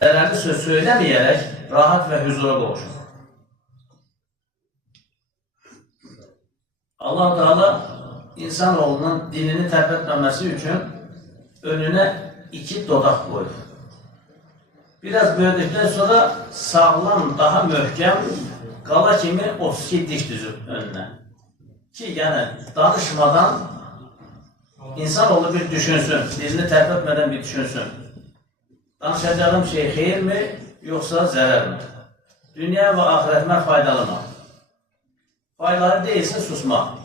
Zərərli söz söyləməyərək rahat və huzura qovuşur. Allah Teala insanoğlunun dilini tərpətməməsi üçün önünə 2 dodaq qoyur. Biraz böyüdükdən sonra sağlam, daha möhkəm qala kimi 32 diş düzür önünə. Ki, yəni danışmadan insanoğlu bir düşünsün, dilini tərpətmədən bir düşünsün. Danışacağım şey xeyirmi, yoxsa zərərmi? Dünya və axirətimə faydalı mı? Faydalı deyilsə susmaq.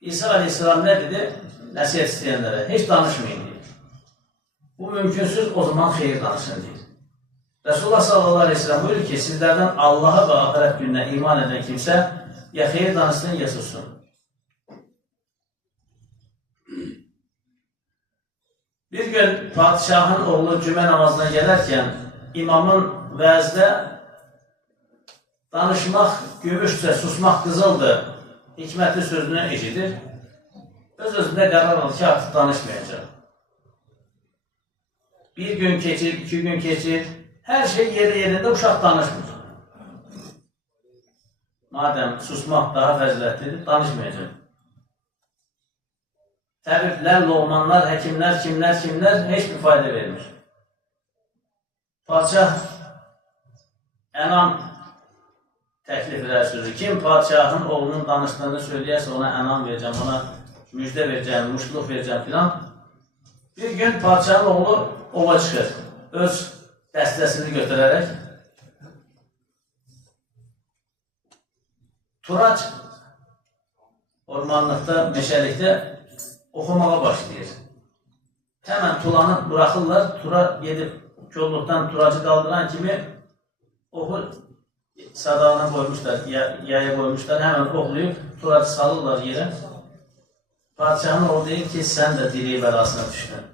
İsa Aleyhisselam nə dedi? Nəsiyyət istəyənlərə, heç danışmayın deyir. Bu mümkünsüz, o zaman xeyir danışın deyir. Resulullah sallallahu aleyhi ve sellem buyurur ki, sizlərdən Allaha və axirət gününə iman edən kimsə ya xeyir danışsın, ya sussun. Bir gün padişahın oğlu cümə namazına gələrkən imamın vəzdə danışmaq gümüşsə, susmaq qızıldır, hikmətli sözünü eşidir. Öz-özündə qərar alır ki, artıq danışmayacaq. Bir gün keçir, 2 gün keçir, hər şey yerində uşaq danışmır. Madəm susmaq daha fəzilətlidir, danışmayacaq. Təbiblər, loğmanlar, həkimlər, kimlər heç bir fayda vermir. Padişah ənam təklif edər sözü. Kim padişahın oğlunun danışdığını söyləyərsə ona ənam verəcəm, ona müjdə verəcəm, muşluq verəcəm filan. Bir gün padişahın oğlu ova çıxır, öz dəstəsini götürərək. Turac ormanlıqda, meşəlikdə oxumağa başlayır. Həmən tulanı buraxırlar, tura gedib kolluqdan turacı qaldıran kimi oxu sadağına qoymuşlar, yaya qoymuşlar, həmən oxlayıb turacı salırlar yerə. Padişahın oğlu deyir ki, sən də diri bəlasına düşdün.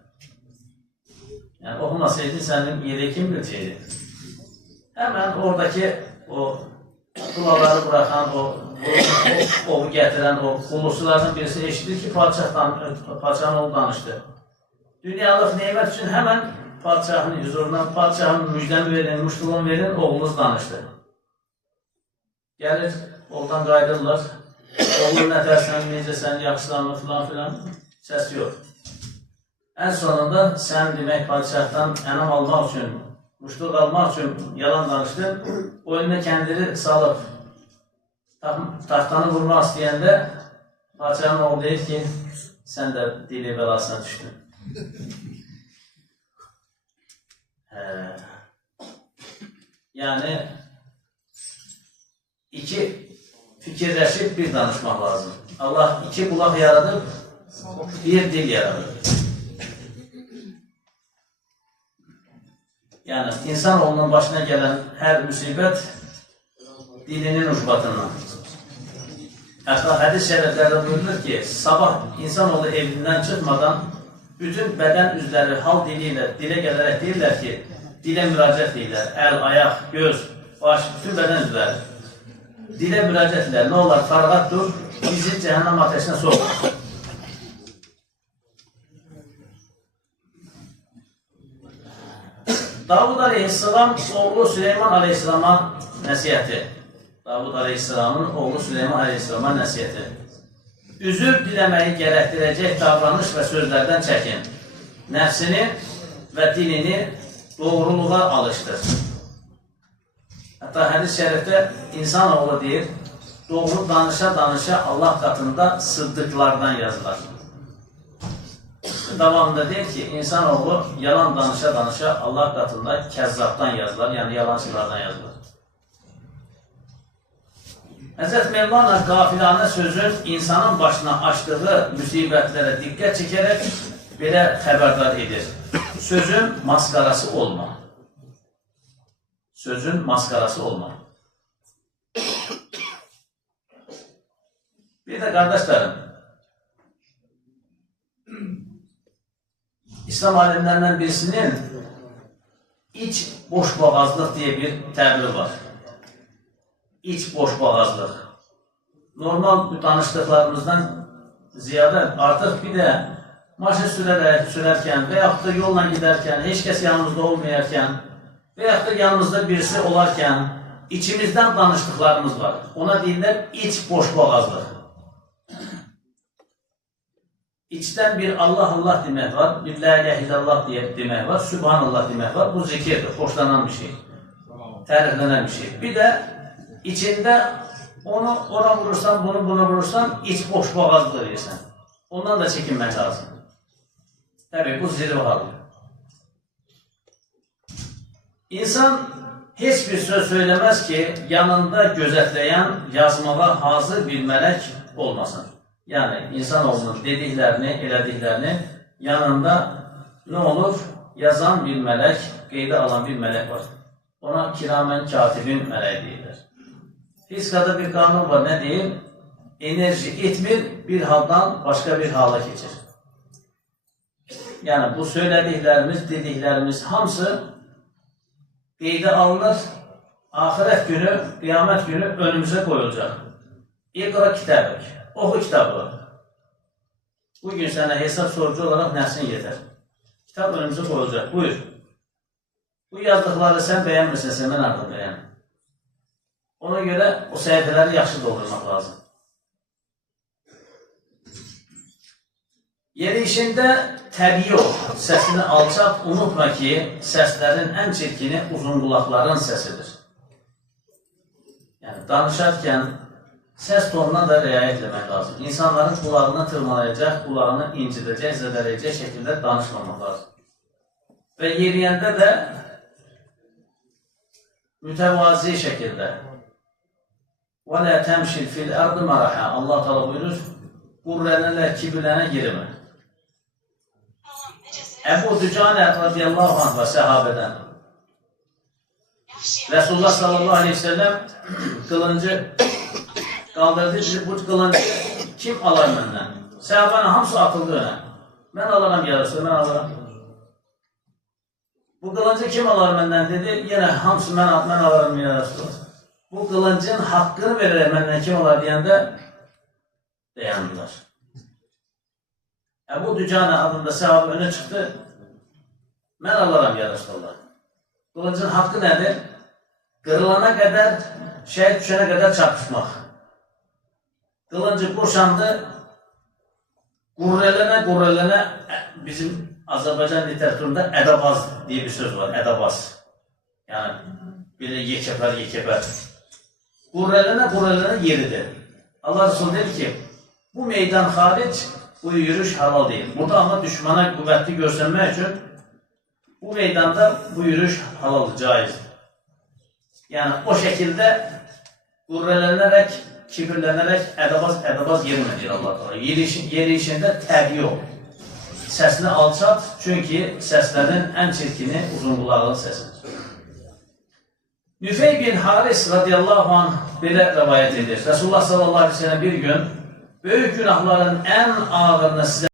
Yəni, oxumasaydı sənin yeri kim biləcəkdi? Həmən oradakı o tulaları buraxan, oğu gətirən, o qulluqçulardan birisi eşidir ki, padişahın oğlu danışdı. Dünyalıq neymət üçün həmən padişahın huzurundan, padişahın müjdəni verin, muşluğunu verin, oğlunuz danışdı. Gəlir, oğuldan qaydırırlar, oğlun nətərsən, necəsən, yaxşılanmı, filan filan, səs yox. Ən sonunda sən demək padişahdan ənam almaq üçün, muşluq almaq üçün yalan danışdın, o önünə kəndiri salıb, taxtanı vurmaq istəyəndə padişahın oğlu deyir ki, sən də dili bəlasına düşdün. Yəni, 2 fikirləşib bir danışmaq lazım. Allah 2 qulaq yaradıb, 1 dil yaradıb. Yəni, insanoğlunun başına gələn hər müsibət dilinin ucbatından. Hətta hədis şərəflərdə buyurulur ki, sabah insanoğlu evindən çıxmadan bütün bədən üzləri hal dili ilə dilə gələrək deyirlər ki, dilə müraciət deyirlər, əl, ayaq, göz, baş, bütün bədən üzləri. Dilə müraciət deyirlər, nə olar, fərqat dur, bizi cəhənnəm ateşinə soğur. Davud Aleyhisselam oğlu Süleyman Aleyhisselama nəsiyyəti. Davud Aleyhisselamın oğlu Süleyman Aleyhisselama nəsiyyəti. Üzür diləməyi gərəkdirəcək davranış və sözlərdən çəkin. Nəfsini və dilini doğruluğa alışdır. Hətta hədis şərifdə insanoğlu deyir, doğru danışa-danışa Allah qatında sıddıqlardan yazılar. Davamında deyir ki, insanoğlu yalan danışa-danışa Allah qatında kəzzabdan yazılar, yəni yalancılardan yazılar. Həzrət Mevlana qafilanə sözün insanın başına açdığı müsibətlərə diqqət çəkərək belə xəbərdar edir. Sözün maskarası olma. Sözün maskarası olma. Bir də qardaşlarım, İslam alimlərindən birisinin iç boşboğazlıq deyə bir təbiri var. İç boşboğazlıq. Normal danışdıqlarımızdan ziyadə artıq bir də maşın sürərkən və yaxud da yolla gedərkən, heç kəs yanımızda olmayarkən veyahut da yanımızda birisi olarkən içimizdən danışdıklarımız var. Ona deyirlər iç boşboğazlıq. İçdən bir Allah Allah demək var, bir la ilahe illallah demək var, Sübhanallah demək var. Bu zikirdir, xoşlanan bir şey, təriflənən bir şey. Bir də içində onu ona vurursan, bunu buna vurursan, iç boşboğazlıq edirsən. Ondan da çəkinmək lazım. Tabii bu zirve halı. İnsan hiçbir söz söylemez ki yanında gözetleyen, yazmağa hazır bir melek olmasın. Yani insanoğlunun dediklerini, elədiklerini yanında ne olur? Yazan bir melek, qeydə alan bir melek var. Ona kiramen katibin meleği deyirlər. Fizikada bir kanun var, ne diyeyim? Enerji itmir, bir haldan başka bir hala geçir. Yani bu söylediklerimiz, dediklerimiz hamısı qeydə alınır, ahiret günü, kıyamet günü önümüze koyulacak. İqra kitabek, oku kitabı. Bugün sana hesap sorucu olarak nəsin yeter. Kitap önümüze koyulacak, buyur. Bu yazdıkları sen beğenmirsən, mən artıq beğen. Ona göre o səhifələri yaxşı doldurmaq lazım. Yerişinde təbii ol, səsini alçaq, unutma ki, səslərin ən çirkini uzun qulaqların səsidir. Yəni, danışarkən səs tonuna da riayət etmək lazım. İnsanların qulağına tırmalayacaq, qulağını incidəcək, zədələyəcək şəkildə danışmamaq lazım. Və yeriyəndə də mütəvazi şəkildə وَلَا تَمْشِلْ فِي الْأَرْضِ مَرَحَا Allah təala buyurur, qurrənələr, kibirlənə girmə. Ebu Dücane radıyallahu anh ve sahabeden Resulullah sallallahu aleyhi ve sellem kılıncı kaldırdı, bu kılıncı kim alar benden? Sahabenin hamısı atıldı öne. Ben alırım ya Resulullah, ben alırım. Bu kılıncı kim alar benden dedi, yine hamısı ben alırım ya Resulullah. Bu kılıncın hakkını verir benden kim alar diyende dayandılar. Ebu Dücane adında sahabe öne çıktı. Ben alırım ya Resulallah. Kılıncın hakkı nedir? Kırılana kadar, şehit düşene kadar çarpışmak. Kılıncı boşandı. Gurrelene bizim Azerbaycan literatüründe edabaz diye bir söz var. Edabaz. Yani böyle yekeper. Gurrelene yeridir. Allah Resulü dedi ki bu meydan hariç bu yürüyüş halal değil. Burada ama düşmana kuvvetli göstermek için bu meydanda bu yürüyüş halal, caiz. Yani o şekilde gurrelenerek, kibirlenerek edabaz yerine diyor Allah Teala. Yerişinde təbii ol. Sesini alçat çünkü seslerin en çirkini uzun kulağın sesidir. Nüfey bin Haris radıyallahu anh belə rivayet edir. Resulullah sallallahu aleyhi ve sellem bir gün büyük günahların en ağırını size